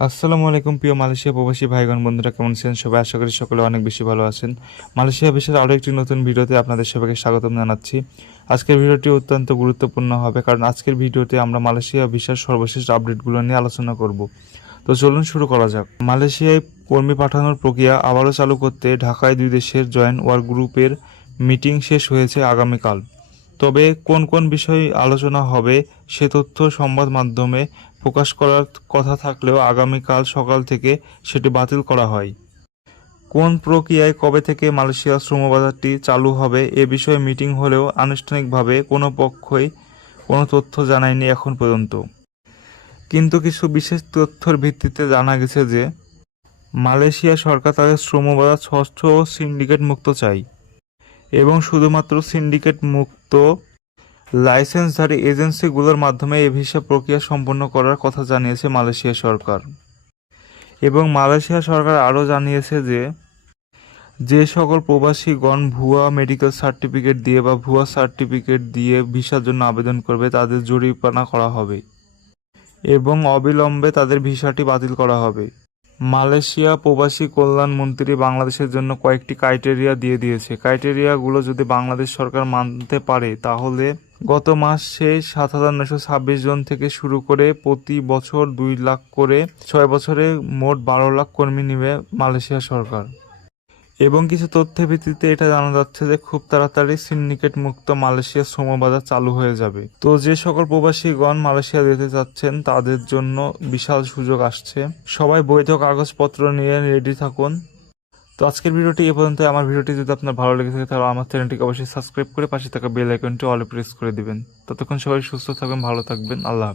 আসসালামু আলাইকুম প্রিয় মালয়েশিয়া প্রবাসী ভাইগণ বন্ধুরা, কেমন আছেন সবাই? আশা করি সকলে অনেক বেশি ভালো আছেন। মালয়েশিয়া বিশ্বের আরও একটি নতুন ভিডিওতে আপনাদের সবাইকে স্বাগতম জানাচ্ছি। আজকের ভিডিওটি অত্যন্ত গুরুত্বপূর্ণ হবে, কারণ আজকের ভিডিওতে আমরা মালয়েশিয়া ভিসার সর্বশেষ আপডেটগুলো নিয়ে আলোচনা করব। তো চলুন শুরু করা যাক। মালয়েশিয়ায় কর্মী পাঠানোর প্রক্রিয়া আবারও চালু করতে ঢাকায় দুই দেশের জয়েন্ট ওয়ার্ক গ্রুপের মিটিং শেষ হয়েছে আগামীকাল। তবে কোন কোন বিষয়ে আলোচনা হবে সে তথ্য সংবাদ মাধ্যমে প্রকাশ করার কথা থাকলেও আগামীকাল সকাল থেকে সেটি বাতিল করা হয়। কোন প্রক্রিয়ায় কবে থেকে মালয়েশিয়ার শ্রমবাজারটি চালু হবে এ বিষয়ে মিটিং হলেও আনুষ্ঠানিকভাবে কোনো পক্ষই কোনো তথ্য জানায়নি এখন পর্যন্ত। কিন্তু কিছু বিশেষ তথ্যের ভিত্তিতে জানা গেছে যে মালয়েশিয়া সরকার তাদের শ্রমবাজার স্বচ্ছ ও সিন্ডিকেট মুক্ত চায় এবং শুধুমাত্র সিন্ডিকেট মুক্ত লাইসেন্সধারী এজেন্সিগুলোর মাধ্যমে এই ভিসা প্রক্রিয়া সম্পন্ন করার কথা জানিয়েছে মালয়েশিয়া সরকার। এবং মালয়েশিয়া সরকার আরও জানিয়েছে যে সকল প্রবাসীগণ ভুয়া মেডিকেল সার্টিফিকেট দিয়ে বা ভুয়া সার্টিফিকেট দিয়ে ভিসার জন্য আবেদন করবে তাদের জরিমানা করা হবে এবং অবিলম্বে তাদের ভিসাটি বাতিল করা হবে। মালয়েশিয়া প্রবাসী কল্যাণ মন্ত্রী বাংলাদেশের জন্য কয়েকটি ক্রাইটেরিয়া দিয়ে দিয়েছে। ক্রাইটেরিয়াগুলো যদি বাংলাদেশ সরকার মানতে পারে তাহলে গত মাসে 7,926 জন থেকে শুরু করে প্রতি বছর 2 লাখ করে 6 বছরে মোট 12 লাখ কর্মী নেবে মালয়েশিয়া সরকার। এবং কিছু তথ্যের ভিত্তিতে এটা জানা যাচ্ছে যে খুব তাড়াতাড়ি সিন্ডিকেট মুক্ত মালয়েশিয়ার শ্রমবাজার চালু হয়ে যাবে। তো যে সকল প্রবাসীগণ মালয়েশিয়া যেতে চাচ্ছেন তাদের জন্য বিশাল সুযোগ আসছে। সবাই বৈধ কাগজপত্র নিয়ে রেডি থাকুন। তো আজকের ভিডিওটি এ পর্যন্ত। আমার ভিডিওটি যদি আপনার ভালো লেগে থাকে তাহলে আমার চ্যানেলটিকে অবশ্যই সাবস্ক্রাইব করে পাশে থাকা বেল আইকনটি অলে প্রেস করে দিবেন। ততক্ষণ সবাই সুস্থ থাকবেন, ভালো থাকবেন। আল্লাহ হাফেজ।